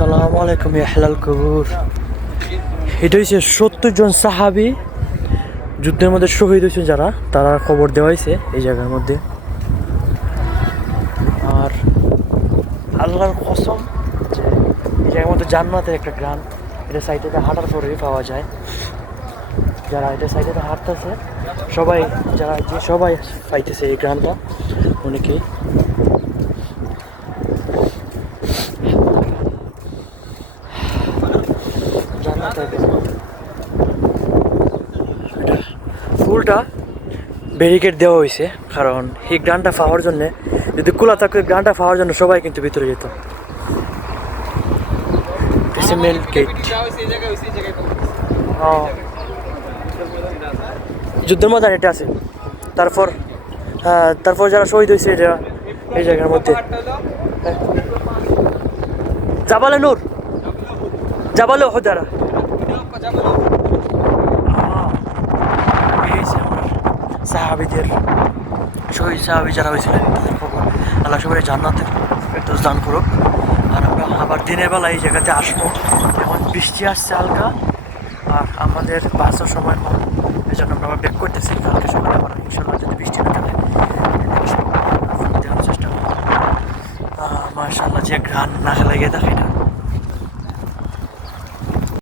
সালাম আলাইকুম ইহলাল কবুর। এটা হচ্ছে সত্তর জন সাহাবি যুদ্ধের মধ্যে শহীদ হয়েছে যারা, তারা খবর দেওয়া হয়েছে এই জায়গার মধ্যে। আর আল্লাহর কসম যে এই জায়গার মধ্যে জান্নাতের একটা গ্রাম, এটা সাইডে হাঁটার পরেই পাওয়া যায়। যারা এটা সাইডে হাঁটতেছে, সবাই, যারা যে সবাই পাইতেছে এই গ্রামটা, অনেকেই জান্নাতের গ্রাম। এটা ফুলটা ব্যারিকেড দেওয়া হয়েছে কারণ এই গানটা পাওয়ার জন্য, যদি খোলা থাকতো গানটা পাওয়ার জন্য সবাই কিন্তু ভিতরে যেত। গেট যুদ্ধের মধ্যে এটা আছে। তারপর তারপর যারা শহীদ হয়েছে এটা এই জায়গার মধ্যে। জাবালে নূর। জাবালে হোদারা যে আমার সাহাবিদের সাহাবি যারা হয়েছিলেন, তাদের আল্লাহ সবাই জান্নাতের ফেরদৌস দান করুক। আর আমরা আবার দিনের বেলা এই জায়গাতে আসব। এখন বৃষ্টি আসছে হালকা, আর আমাদের বাসের সময় এই জন্য আমরা আবার ব্যাক করতেছি। কালকে সকালে আবার ইনশাল্লাহ যদি বৃষ্টি না থাকে দেওয়ার চেষ্টা করব। মার্শাল্লাহ যে গান না লেগে থাকে এটা